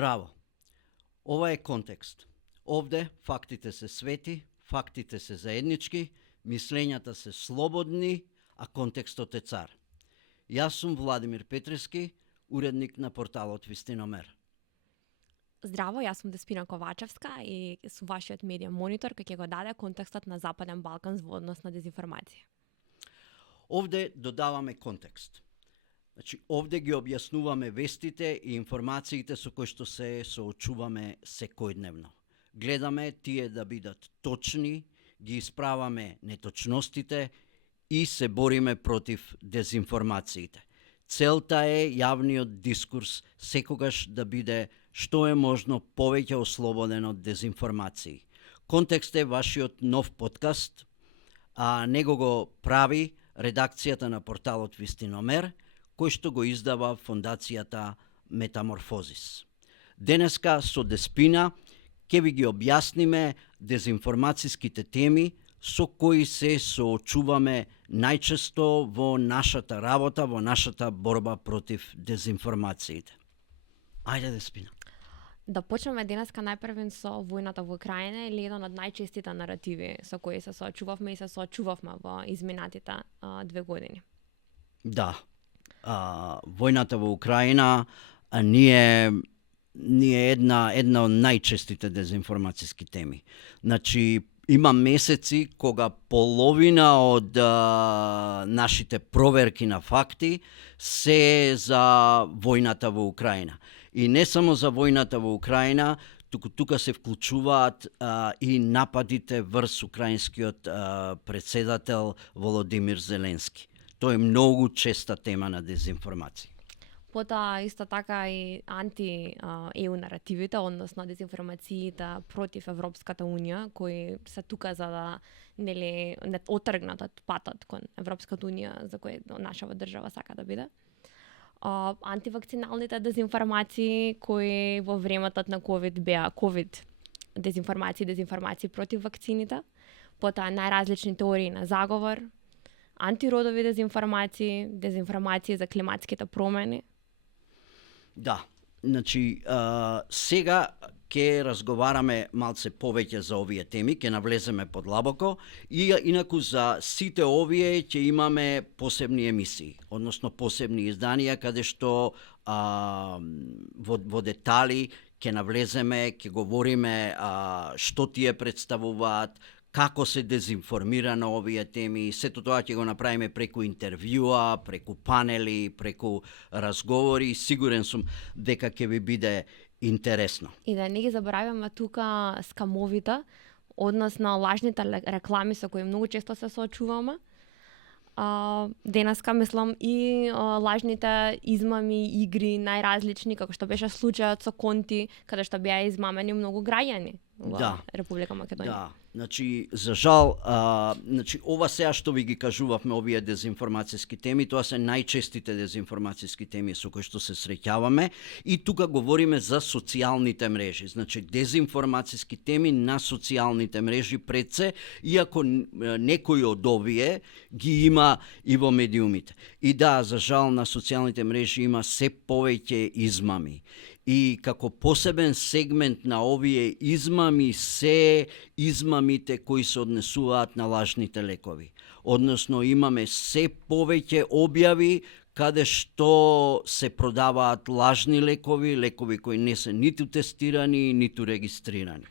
Здраво. Ова е контекст. Овде фактите се свети, фактите се заеднички, мислењата се слободни, а контекстот е цар. Јас сум Владимир Петрески, уредник на порталот Вистиномер. Здраво, јас сум Деспина Ковачевска и сум вашиот медиа монитор кој ќе го даде контекстот на Западен Балкан во однос на дезинформација. Овде додаваме контекст. Значи, овде ги објаснуваме вестите и информациите со кои што се соочуваме секојдневно. Гледаме тие да бидат точни, ги исправаме неточностите и се бориме против дезинформациите. Целта е јавниот дискурс секогаш да биде што е можно повеќе ослободен од дезинформации. Контекст е вашиот нов подкаст, а него го прави редакцијата на порталот Вистиномер, кој што го издава фондацијата Метаморфозис. Денеска со Деспина ќе ви ги објасниме дезинформацијските теми со кои се соочуваме најчесто во нашата работа, во нашата борба против дезинформациите. Ајде, Деспина. Да почнеме денеска најпрвен со војната во Украина или еден од најчестите наративи со кои се соочувавме и се соочувавме во изминатите 2 години. Да. Војната во Украина ние една од најчестите дезинформацијски теми. Значи, има месеци кога половина од нашите проверки на факти се за војната во Украина. И не само за војната во Украина, тука се вклучуваат и нападите врз украинскиот председател Володимир Зеленски. Тоа е многу честа тема на дезинформација. Потоа исто така и анти-ЕУ наративите, односно дезинформациите против Европската Унија, кои се тука за да не отргнат од патот кон Европската Унија за кој нашава држава сака да биде. Антивакциналните дезинформации кои во времето на ковид беа дезинформации против вакцините, потоа најразлични теории на заговор, антиродови дезинформации за климатските промени. Да, значи сега ќе разговараме малце повеќе за овие теми, ќе навлеземе подлабоко и инаку за сите овие ќе имаме посебни емисии, односно посебни изданија каде што во детали ќе навлеземе, ќе говориме што тие представуваат, како се дезинформира на овие теми, сето тоа ќе го направиме преку интервјуа, преку панели, преку разговори, сигурен сум дека ќе ви биде интересно. И да не ги забораваме тука скамовите, односно лажните реклами со кои многу често се соочуваме. Денеска мислам и лажните измами, игри најразлични, како што беше случајот со Конти, каде што беа измамени многу граѓани во Република Македонија. Да. Значи, за жал, ова сега што ви ги кажувавме, овие дезинформацијски теми, тоа се најчестите дезинформацијски теми со кои што се среќаваме и тука говориме за социјалните мрежи. Значи, дезинформацијски теми на социјалните мрежи пред се, иако некои од овие ги има и во медиумите. И да, за жал, на социјалните мрежи има се повеќе измами. И како посебен сегмент на овие измами се измамите кои се однесуваат на лажните лекови. Односно имаме се повеќе објави каде што се продаваат лажни лекови, лекови кои не се ниту тестирани, ниту регистрирани.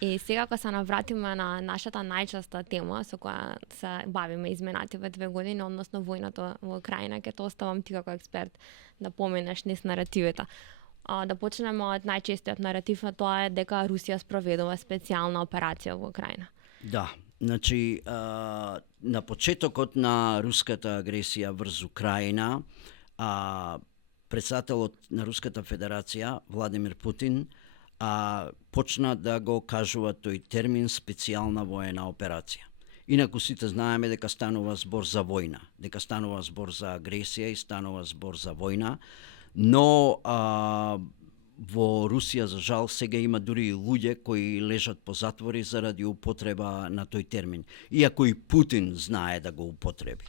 И сега кога се навратиме на нашата најчеста тема со која се бавиме изминативе 2 години, односно војната во Украина, ќе те оставам ти како експерт да поменеш низ наративите. Да почнеме од најчестиот наратив, на тоа е дека Русија спроведува специјална операција во Украина. Да, значи на почетокот на руската агресија врз Украина, председателот на Руската Федерација Владимир Путин почна да го кажува тој термин специјална воена операција. Инаку сите знаеме дека станува збор за војна, дека станува збор за агресија и станува збор за војна. Но во Русија, за жал, сега има дури и луѓе кои лежат по затвори заради употреба на тој термин, иако и Путин знае да го употреби.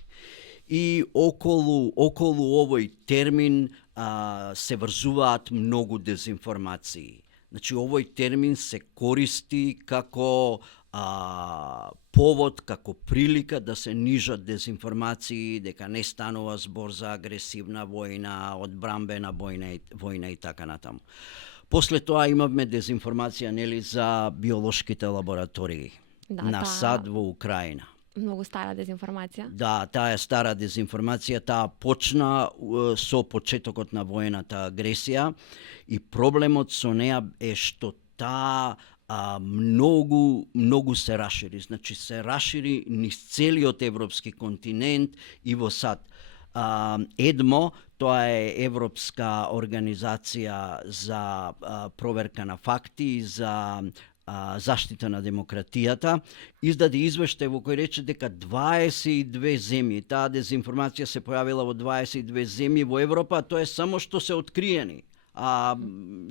и околу овој термин се врзуваат многу дезинформации. Значи, овој термин се користи како повод, како прилика да се нижат дезинформации, дека не станува збор за агресивна војна, одбрамбена војна и така натаму. После тоа имавме дезинформација, нели, за биолошките лаборатории на САД во Украина. Многу стара дезинформација. Да, таа е стара дезинформација, таа почна со почетокот на воената агресија и проблемот со неа е што таа многу се рашири. Значи се рашири низ целиот европски континент и во САД. ЕДМО, тоа е Европска организација за проверка на факти и за заштита на демократијата, издаде извештај во кој рече дека 22 земји, таа дезинформација се појавила во 22 земји во Европа, тоа е само што се откриени.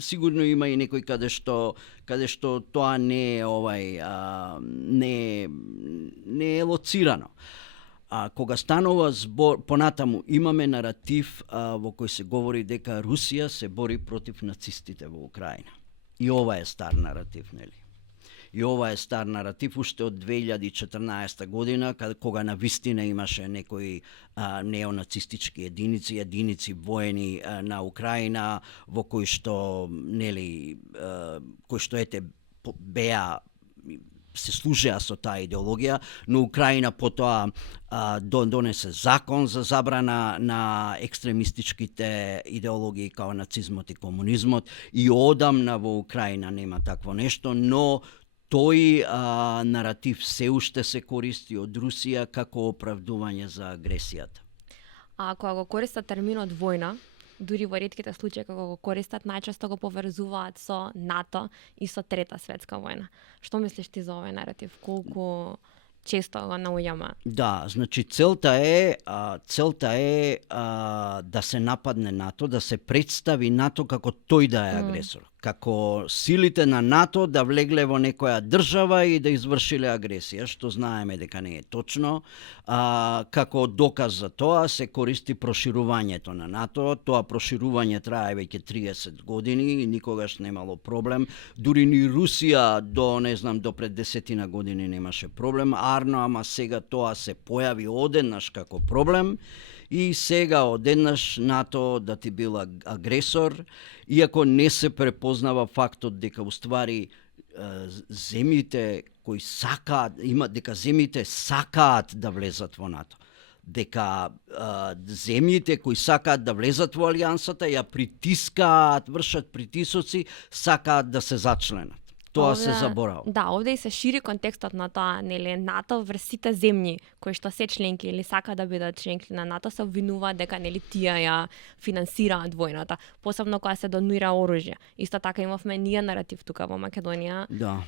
Сигурно има и некој каде што тоа не е не е лоцирано. Кога станува збор, понатаму имаме наратив во кој се говори дека Русија се бори против нацистите во Украина. И ова е стар наратив, нели? И ова е стар наратив уште од 2014 година, кога на вистина имаше некои неонацистички единици воени на Украина, во кои што, нели, кои што беа се служеа со таа идеологија, но Украина потоа донесе закон за забрана на екстремистичките идеологии као нацизмот и комунизмот, и одамна во Украина нема такво нешто, но тој наратив се уште се користи од Русија како оправдување за агресијата. Кога го користат терминот војна, дури во ретките случаи кога го користат, најчесто го поврзуваат со НАТО и со Трета светска војна. Што мислиш ти за овој наратив? Колку често го наоѓаме? Да, значи целта е да се нападне НАТО, да се представи НАТО како тој да е агресор, како силите на НАТО да влегле во некоја држава и да извршиле агресија, што знаеме дека не е точно. Како доказ за тоа се користи проширувањето на НАТО. Тоа проширување трае веќе 30 години и никогаш немало проблем. Дури ни Русија до пред 10 години немаше проблем, ама сега тоа се појави одеднаш како проблем. И сега одеднаш НАТО да ти бил агресор, иако не се препознава фактот дека уствари земјите кои земјите сакаат да влезат во НАТО. Дека земјите кои сакаат да влезат во алијансата ја притискаат, вршат притисоци, сакаат да се зачленат. Тоа се заборава. Да, овде и се шири контекстот на тоа, нели, НАТО врз сите земји кои што се членки или сакаат да бидат членки на НАТО се обвинуваат дека, нели, тие ја финансираат војната, посебно кога се донира оружје. Исто така имавме ние наратив тука во Македонија,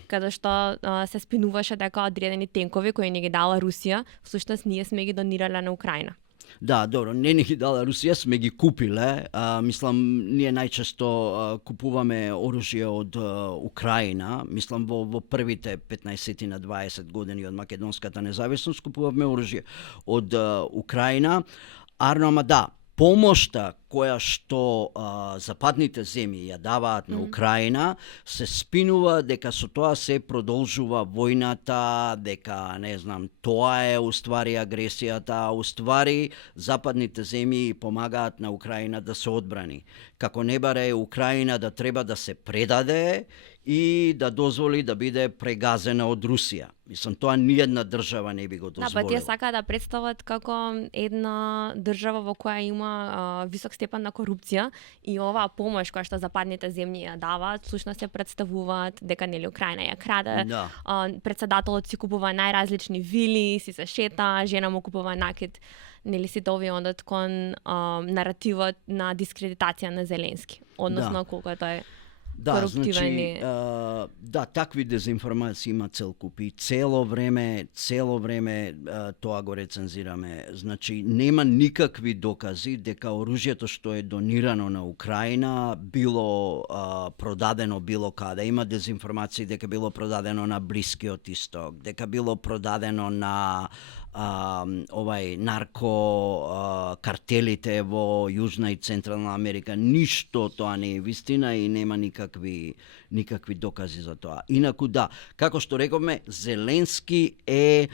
каде што се спинуваше дека одредени тенкови кои ни ги дала Русија, всушност ние сме ги донирале на Украина. Да, добро, не ни ги дала Русија, сме ги купиле. Мислам, ние најчесто купуваме оружје од Украина. Мислам, во првите 15 на 20 години од македонската независност купувавме оружје од Украина. Ама да, помошта која што западните земји ја даваат на Украина, се спинува дека со тоа се продолжува војната, дека, не знам, тоа е уствари агресијата, уствари западните земји помагаат на Украина да се одбрани. Како не баре Украина да треба да се предаде и да дозволи да биде прегазена од Русија. Мислам, тоа ниедна држава не би го дозволила. Да, па тие сакаат да представат како една држава во која има висок степен на корупција и оваа помош која што западните земји ја даваат, всушност ја представуваат дека, нели, Украина ја краде. Да. Председателот си купува најразлични вили, си се шета, жена му купува накид. Нели, сите овие одат кон наративот на дискредитација на Зеленски, односно колку е тој коруптивен. Да, такви дезинформации има целкупи. Цело време тоа го рецензираме. Значи, нема никакви докази дека оружјето што е донирано на Украина било продадено било каде. Има дезинформации дека било продадено на Блискиот Исток, дека било продадено на нарко картелите во Јужна и Централна Америка. Ништо тоа не е вистина и нема никакви докази за тоа. Инаку да, како што рековме, Зеленски е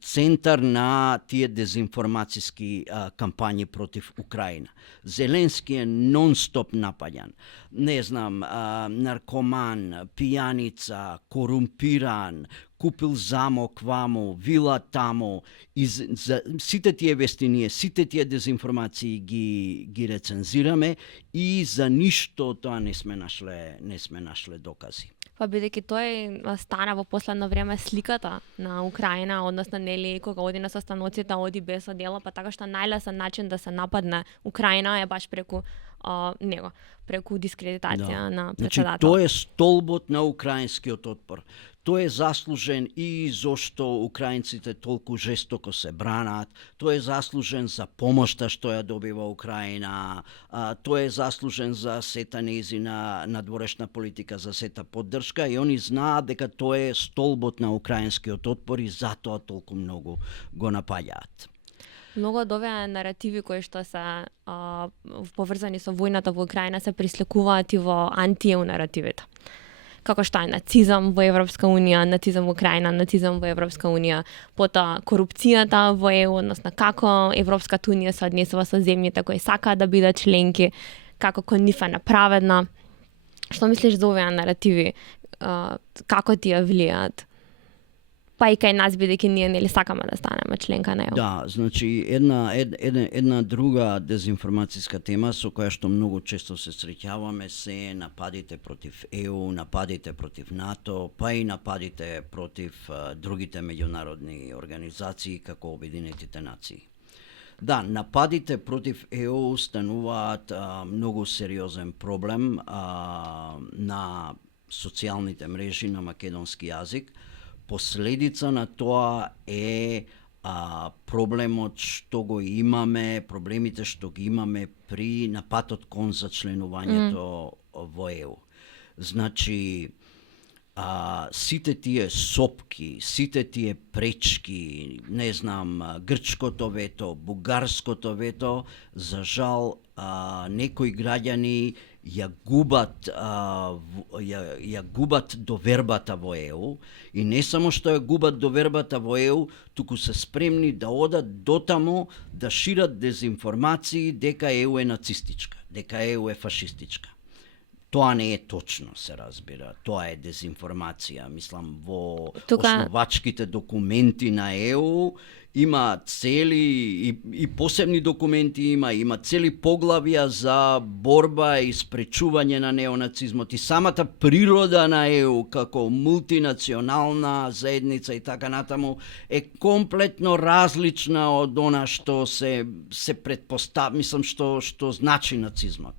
центар на тие дезинформацијски кампањи против Украина. Зеленски е нон-стоп напаѓан. Не знам, наркоман, пијаница, корумпиран, купил замок ваму, вила таму, и за сите тие вестини, сите тие дезинформации ги рецензираме и за ништо тоа не сме нашле докази. Па бидејќи тој стана во последно време сликата на Украина, односно нели кога оди на состаноците, оди без одела, па така што најлесен начин да се нападне Украина е баш преку него, преку дискредитација на председател. Тој е столбот на украинскиот отпор. Тој е заслужен и зошто украинците толку жестоко се бранат, тој е заслужен за помошта што ја добива Украина, тој е заслужен за сета нејзина надворешна политика, за сета поддршка и они знаат дека тој е столбот на украинскиот отпор и затоа толку многу го напаѓаат. Многу од овие наративи кои што се поврзани со војната во Украина се присликуваат и во антиеу наративите. Како што е нацизам во Европска унија, нацизам во Украина, нацизам во Европска унија, потоа корупцијата во ЕУ, односно како Европската унија се однесува со земјите кои сакаат да бидат членки, како кон нив е неправедна. Што мислиш за овие наративи? Како ти ја влијаат? Па и кај нас, бидејќи ние нели сакаме да станеме членка на ЕУ. Да, значи една друга дезинформацијска тема со која што многу често се среќаваме се нападите против ЕУ, нападите против НАТО, па и нападите против другите меѓународни организации како Обединетите нации. Да, нападите против ЕУ стануваат многу сериозен проблем на социјалните мрежи на македонски јазик. Последица на тоа е проблемот што го имаме, проблемите што ги имаме при напатот кон за членувањето во ЕУ. Значи, сите тие сопки, сите тие пречки, не знам, грчкото вето, бугарското вето, за жал, некои граѓани ја губат довербата во ЕУ и не само што ја губат довербата во ЕУ, туку се спремни да одат дотаму да шират дезинформации дека ЕУ е нацистичка, дека ЕУ е фашистичка. Тоа не е точно, се разбира. Тоа е дезинформација. Мислам, во основачките документи на ЕУ има цели и посебни документи има цели поглавја за борба и спречување на неонацизмот и самата природа на ЕУ како мултинационална заедница и така натаму е комплетно различна од она што се претпоставува, мислам што значи нацизмот.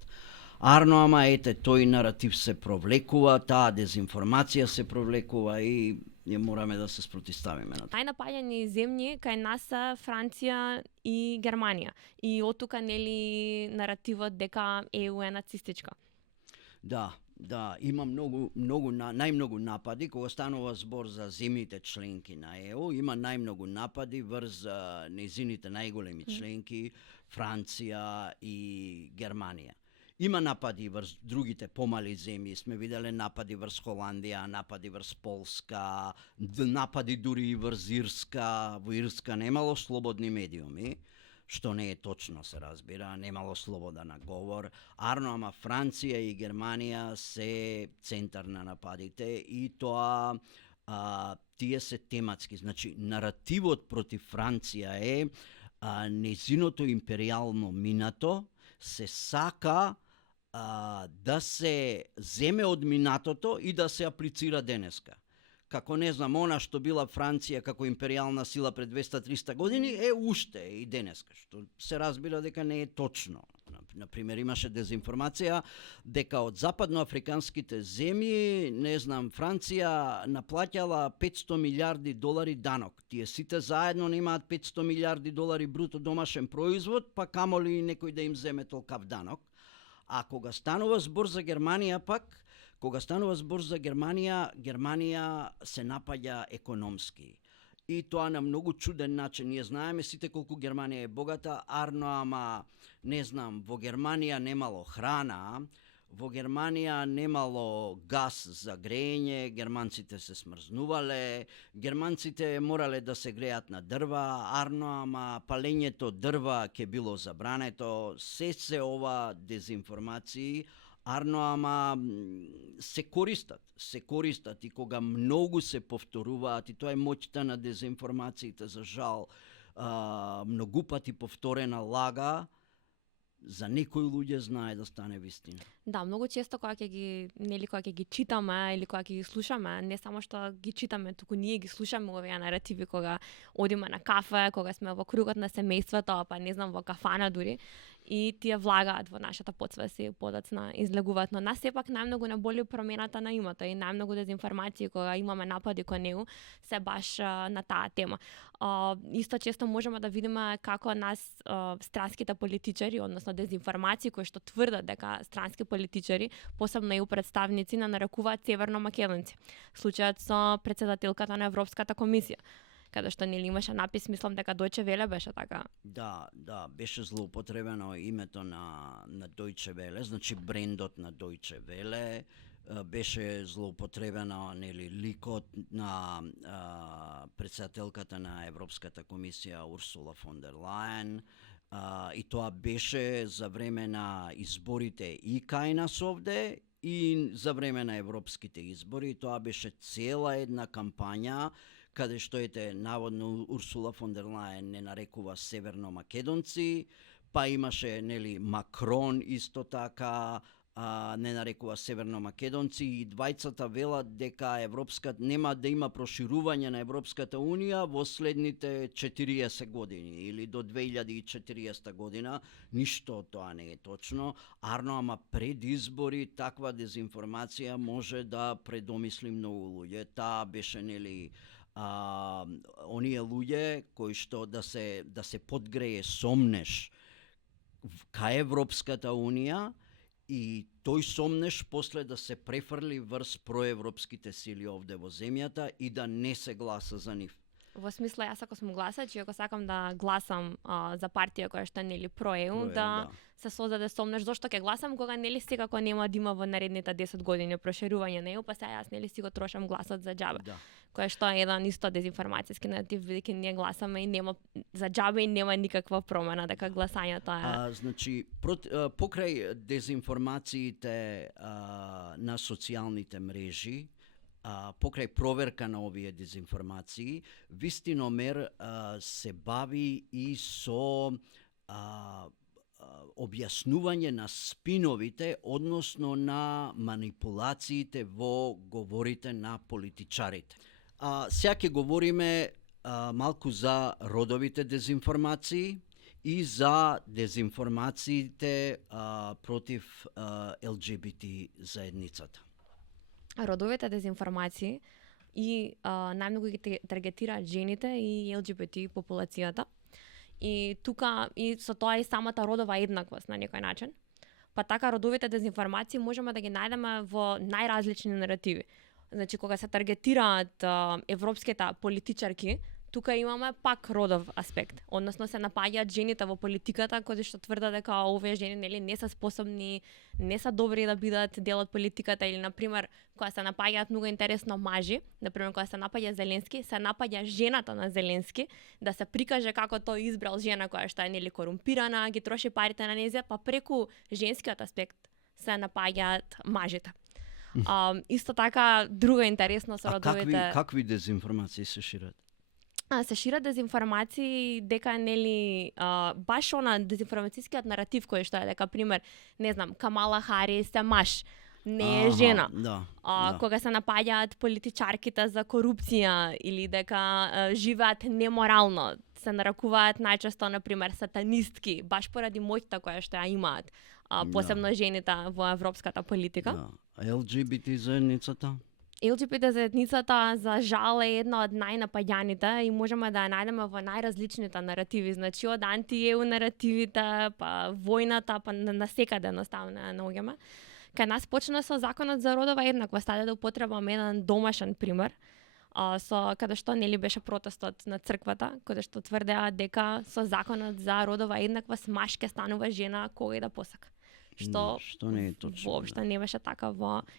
Арно, ама ете, тој наратив се провлекува, таа дезинформација се провлекува и ние мораме да се спротиставиме на тоа. Најнапаѓани земји кај нас се Франција и Германија. И оттука нели наративот дека ЕУ е нацистичка. Да, има најмногу напади кога станува збор за земјите членки на ЕУ, има најмногу напади врз нејзините најголеми членки Франција и Германија. Има напади врз другите помали земји, сме виделе напади врз Холандија, напади врз Полска, напади дури и врз Ирска. Во Ирска немало слободни медиуми, што не е точно, се разбира, немало слобода на говор. Арно, ама Франција и Германија се центар на нападите и тоа тие се тематски. Значи, наративот против Франција е нејзиното империјално минато се сака да се земе од минатото и да се аплицира денеска. Како не знам, она што била Франција како империјална сила пред 200-300 години е уште и денеска, што се разбира дека не е точно. Например, имаше дезинформација дека од западноафриканските земји, не знам, Франција наплаќала 500 милиарди долари данок. Тие сите заедно немаат 500 милиарди долари бруто домашен производ, па камоли некој да им земе толкав данок. А кога станува збор за Германија пак, Германија се напаѓа економски. и тоа на многу чуден начин. Ние знаеме сите колку Германија е богата, арно, ама не знам, во Германија немало храна, во Германија немало газ за грејење, германците се смрзнувале, германците морале да се греат на дрва, арно, ама палењето дрва ќе било забрането, се ова дезинформации, арно, ама се користат и кога многу се повторуваат, и тоа е моќта на дезинформациите, за жал, многу пати повторена лага, за некои луѓе знае да стане вистина. Да, многу често кога ќе ги читаме или кога ќе ги слушаме, не само што ги читаме, туку ние ги слушаме овие наративи кога одиме на кафе, кога сме во кругот на семејството, па не знам во кафана дури, и тие влагаат во нашата потсвест и подоцна излегуваат, но нас сепак најмногу не боли промената на името и најмногу дезинформации кога имаме напади кон него се баш на таа тема. Исто често можеме да видиме како нас странските политичари, односно дезинформации кои што тврдат дека странски политичари, посебно и представници, нарекуваат северно македонци. Случајот со претседателката на Европската комисија, каде што нели имаше напис, мислам дека Deutsche Welle беше така. Да, беше злоупотребено името на Deutsche Welle, значи брендот на Deutsche Welle, беше злоупотребено нели ликот на претседателката на Европската комисија Урсула фон дер Лајен, и тоа беше за време на изборите и кај нас овде и за време на европските избори. Тоа беше цела една кампања каде што наводно Урсула фон дер Лајен не нарекува северно македонци, па имаше нели Макрон исто така не нарекува северно македонци, и двајцата велат дека нема да има проширување на Европската унија во следните 40 години или до 2040 година. Ништо од тоа не е точно. Арно, ама пред избори таква дезинформација може да предомисли многу луѓе. Таа беше нели оние луѓе кои што да се подгрее сомнеш кај Европската унија, и тој сомнеш после да се префрли врз проевропските сили овде во земјата и да не се гласа за нив. Во смисла, јас ако сум гласач и ако сакам да гласам за партија која што нели про-ЕУ, да се создаде сомнеш зошто ќе гласам кога нели секако нема да има во наредните 10 години проширување на ЕУ, па сега јас нели си го трошам гласот за џабе. Да. Која што е еден исто дезинформацијски наратив, бидејќи ние гласаме и нема за џабе и нема никаква промена дека гласањето е. Значи покрај дезинформациите на социјалните мрежи, покрај проверка на овие дезинформации, Вистиномер се бави и со објаснување на спиновите, односно на манипулациите во говорите на политичарите. Сега ќе говориме малку за родовите дезинформации и за дезинформациите против ЛГБТ заедницата. Родовите дезинформации и најмногу ги таргетираат жените и ЛГБТ популацијата. И тука и со тоа и самата родова еднаквост на некој начин. Па така родовите дезинформации можеме да ги најдеме во најразлични наративи. Значи кога се таргетираат европските политичарки, тука имаме пак родов аспект, односно се напаѓаат жените во политиката кои што тврдат дека овие жени нели не се способни, не се добри да бидат дел од политиката, или на пример кога се напаѓаат многу интересно мажи, на пример кога се напаѓа Зеленски, се напаѓа жената на Зеленски да се прикаже како тој избрал жена која што е нели корумпирана, ги троши парите на нејзе, па преку женскиот аспект се напаѓаат мажите. Исто така друго интересно со родовите. Какви дезинформации се шират? Се шират дезинформации дека нели баш она дезинформацијскиот наратив кој што е дека пример, не знам, Камала Харис е маж, не е жена. Кога се напаѓаат политичарките за корупција или дека живеат неморално, се нарекуваат најчесто на пример сатанистки, баш поради моќта која што ја имаат, посебно жените во европската политика. ЛГБТ заедницата? ЛГБТ заедницата за жал е една од најнапаѓаните и можеме да ја најдеме во најразличните наративи, значи од анти-ЕУ наративите, па војната, па на секаде едноставно ја наоѓаме. Кај нас почна со законот за родова еднаквост, да употребам еден домашен пример. со каде што нели беше протестот на црквата, каде што тврдеа дека со законот за родова еднаквост маж ќе станува жена кога и да посака. Што не е точно. Воопшто не беше така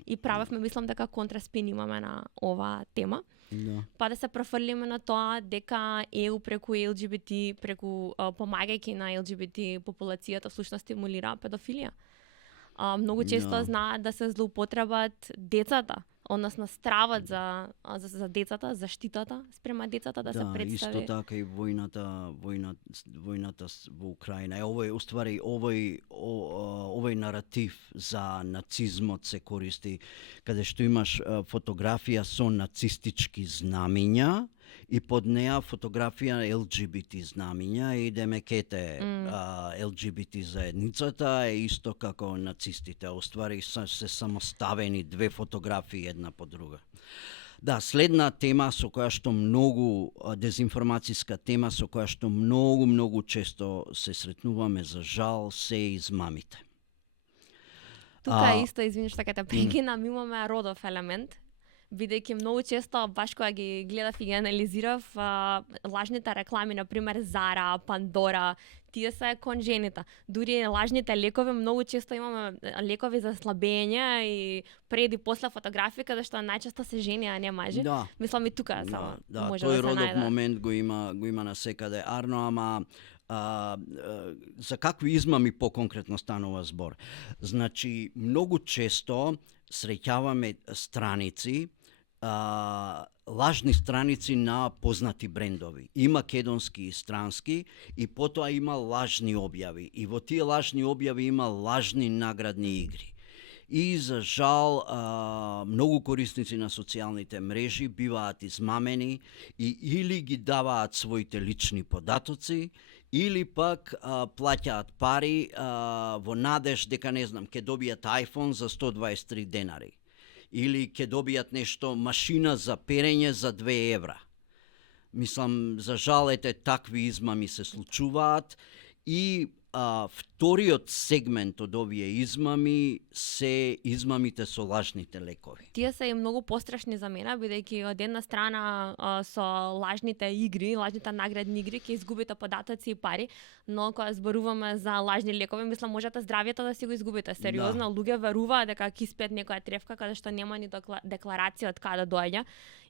и правевме, мислам дека контраспин имаме на ова тема. Да. Па да се префрлиме на тоа дека ЕУ преку ЛГБТ, преку помагајќи на ЛГБТ популацијата всушност стимулира педофилија. Многу често знаат да се злоупотребат децата, односно страват за децата, заштитата спрема децата да се представи. Исто така и војната во Украина. Овој наратив за нацизмот се користи каде што имаш фотографија со нацистички знамиња и под неа фотографија LGBT знамиња и демекете LGBT заедницата е исто како нацистите. Оствари се самоставени две фотографии една по друга. Да, следна тема со која што многу дезинформацијска тема со која што многу често се сретнуваме за жал се измамите. Тука исто, извини што ќе те прекинам, имаме родов елемент, бидејќи многу често, баш кога ги гледав и ги анализирав, лажните реклами, например Зара, Пандора, тие се кон жените. Дури лажните лекови, многу често имаме лекови за слабење и пред и после фотографии, каде што најчесто се жени, а не мажи. Да. Мислам и тука само може тој да се родов најде. момент го има насекаде. Арно, ама за какви измами поконкретно станува збор? Значи, многу често среќаваме страници, лажни страници на познати брендови, и македонски и странски, и потоа има лажни објави. И во тие лажни објави има лажни наградни игри. И за жал, многу корисници на социјалните мрежи биваат измамени и или ги даваат своите лични податоци, или пак плаќаат пари во надеж дека, не знам, ќе добијат iPhone за 123 денари. Или ќе добијат нешто, машина за перење за 2 евра. Мислам, за жал, такви измами се случуваат и вториот сегмент од овие измами се измамите со лажните лекови. Тие се и многу пострашни за мене, бидејќи од една страна со лажните игри, лажните наградни игри ќе изгубите податоци и пари, но кога зборуваме за лажни лекови, мислам можете здравјето да си го изгубите. Сериозно, луѓе веруваат дека ќе испијат некоја тревка каде што нема ни декларација од каде доаѓа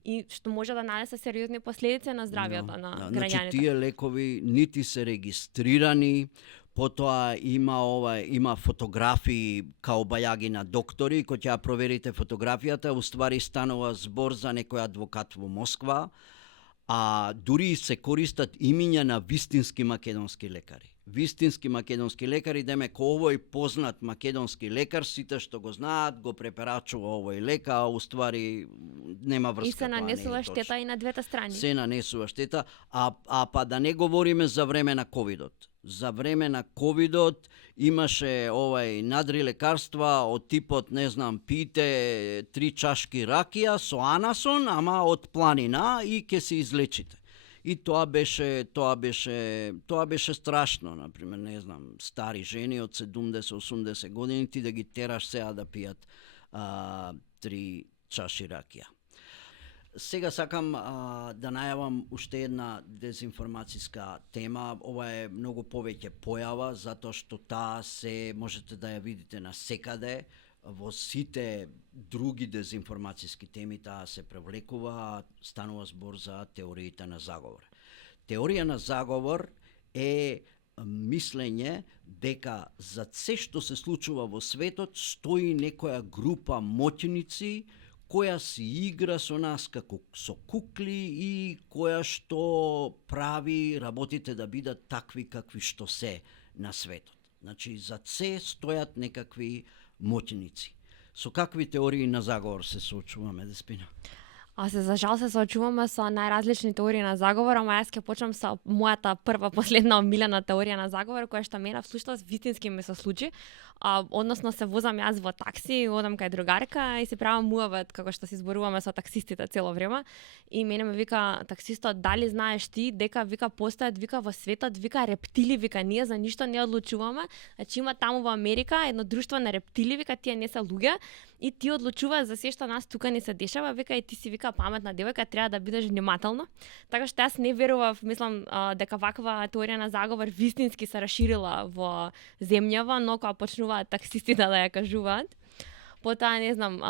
и што може да нанесе сериозни последици на здравјето на граѓаните. Значи тие лекови нити се регистрирани, потоа има фотографии као бајаги на доктори, кои ќе проверите фотографијата, уствари станува збор за некој адвокат во Москва, а дури се користат имиња на вистински македонски лекари. Вистински македонски лекари, демек овој познат македонски лекар, сите што го знаат, го преперачува овој лека, а уствари нема врска. И се нанесува штета и на двете страни. Се нанесува штета, а па да не говориме за време на ковидот. За време на ковидот имаше надри лекарства од типот, не знам, пите 3 чашки ракија со анасон, ама од планина и ќе се излечите. И тоа беше страшно, например, не знам, стари жени од 70-80 години ти да ги тераш сега да пијат 3 чаши ракија. Сега сакам да најавам уште една дезинформацијска тема. Ова е многу повеќе појава, затоа што таа можете да ја видите насекаде. Во сите други дезинформацијски теми таа се превлекува, станува збор за теориите на заговор. Теорија на заговор е мислење дека за се што се случува во светот стои некоја група моќници која си игра со нас како со кукли и која што прави работите да бидат такви какви што се на светот. Значи, за се стојат некакви моќници. Со какви теории на заговор се соочуваме, Деспина? За жал се соочуваме со најразлични теории на заговор, ама јас ќе почнам со мојата прва последна омилена теорија на заговор, која што мене всушност вистински ми се случи. Односно се возам јас во такси, одам кај другарка и се правам муавет како што се зборуваме со таксистите цело време и мене ме вика таксистот, дали знаеш ти дека постојат во светот рептили, ние за ништо не одлучуваме. Значи има таму во Америка едно друштво на рептили, тие не се луѓе и ти одлучуваат за се што нас тука не се дешава, и ти си како паметна девојка треба да бидеш внимателна. Така што јас не верував, мислам дека ваква теорија на заговор вистински се расширила во земјава, но кога почнуваат таксистите да ја кажуваат. Потоа не знам,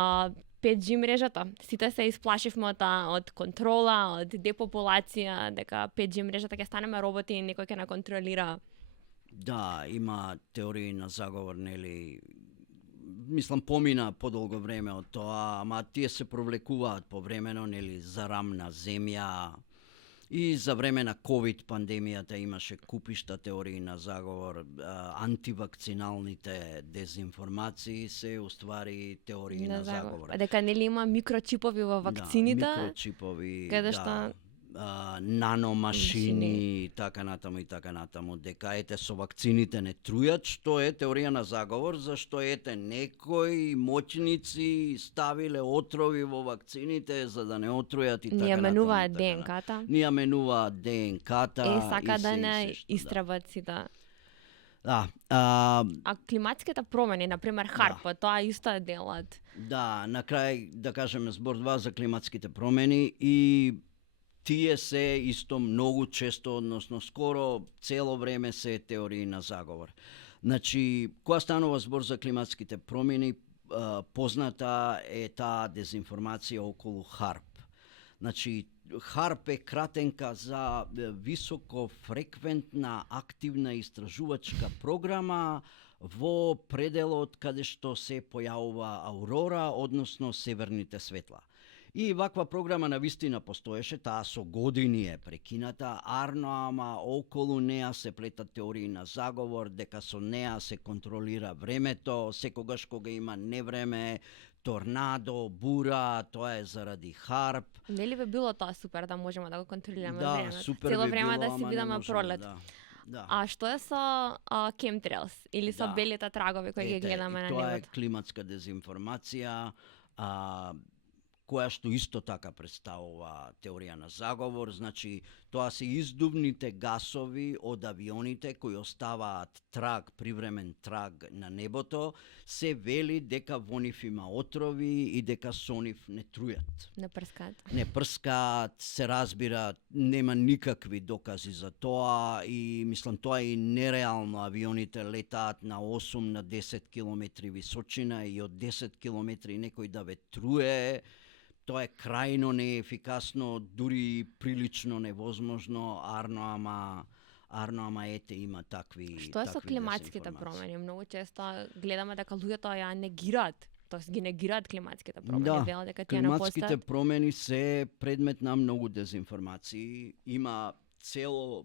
5G мрежата. Сите се исплашивме од контрола, од депопулација, дека 5G мрежата ќе станеме роботи и некој ќе на контролира. Да, има теории на заговор, нели, мислам помина подолго време од тоа, ама тие се провлекуваат повремено, нели, зарам на земја. И за време на COVID пандемијата имаше купишта теории на заговор, антивакциналните дезинформации се уствари теории на заговор. Дека нели има микрочипови во вакцините? Да, микрочипови, каде што наномашини, така натаму, дека ете со вакцините не трујат, што е теорија на заговор, зашто ете некои моќници ставиле отрови во вакцините за да не отрујат и така Ние натаму. менуваат ДНК-та. Ние менуваат ДНК-та. Сака да не истрабат сите. Да. А климатските промени, например харпа, тоа исто е делат. Да, на крај да кажеме збор два за климатските промени и тие се исто многу често, односно скоро цело време се теории на заговор. Значи, кога станува збор за климатските промени, позната е таа дезинформација околу HAARP. Значи, HAARP е кратенка за високофреквентна активна истражувачка програма во пределот каде што се појавува аурора, односно северните светла. И ваква програма на вистина постоеше, таа со години е прекината, ама околу неа се плетат теории на заговор, дека со неа се контролира времето, секогаш кога има невреме, торнадо, бура, тоа е заради HAARP. Нели би било тоа супер да можеме да го контролираме времето? Супер Цело би време било, да си видиме пролет. Да. А што е со chemtrails или со белите трагови кои ги гледаме на небото? Тоа е климатска дезинформација, која што исто така представува теорија на заговор, значи тоа се издувните гасови од авионите кои оставаат траг, привремен траг на небото, се вели дека во нив има отрови и дека со нив не трујат. Не прскаат. Не прскаат, се разбира, нема никакви докази за тоа и мислам тоа е и нереално, авионите летаат на 8 на 10 километри височина и од 10 километри некој да ве труе. Тоа е крајно неефикасно, дури прилично невозможно, ама ете има такви. Што е со климатските промени? Многу често гледаме дека луѓето ја негираат, тоест ги негираат климатските промени, велат дека тие не постојат. Климатските промени се предмет на многу дезинформации. Има цело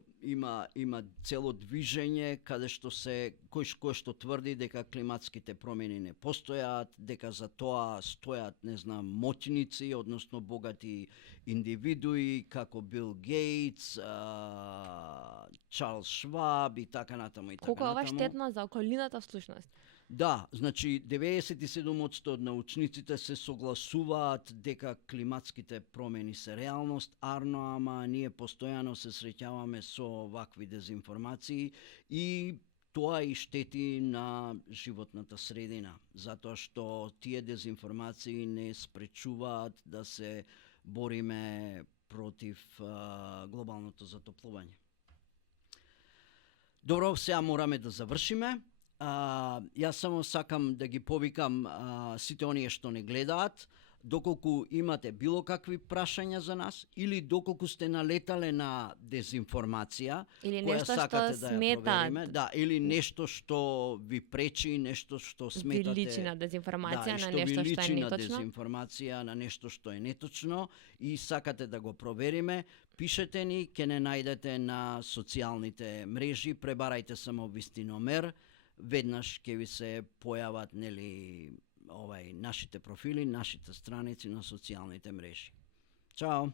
движење каде што кој што тврди дека климатските промени не постојат, дека за тоа стојат, не знам, моќници, односно богати индивидуи како Бил Гейтс, Чарлс Шваб и така натаму и така натаму. Колку ова штетно за околината всушност? Да, значи 97% од научниците се согласуваат дека климатските промени се реалност, ама ние постојано се среќаваме со вакви дезинформации и тоа и штети на животната средина, затоа што тие дезинформации не спречуваат да се бориме против глобалното затоплување. Добро, сега мораме да завршиме. Јас само сакам да ги повикам сите оние што не гледаат, доколку имате било какви прашања за нас или доколку сте налетале на дезинформација или која нешто сакате што да ја сметаат, провериме, или нешто што ви пречи, нешто што сметате ви личи на дезинформација, на што нешто ви што е личи на неточно. дезинформација, на нешто што е неточно и сакате да го провериме, пишете ни, ќе не најдете на социјалните мрежи, пребарајте само Вистиномер, веднаш ќе ви се појават нашите профили, нашите страници на социјалните мрежи. Чао!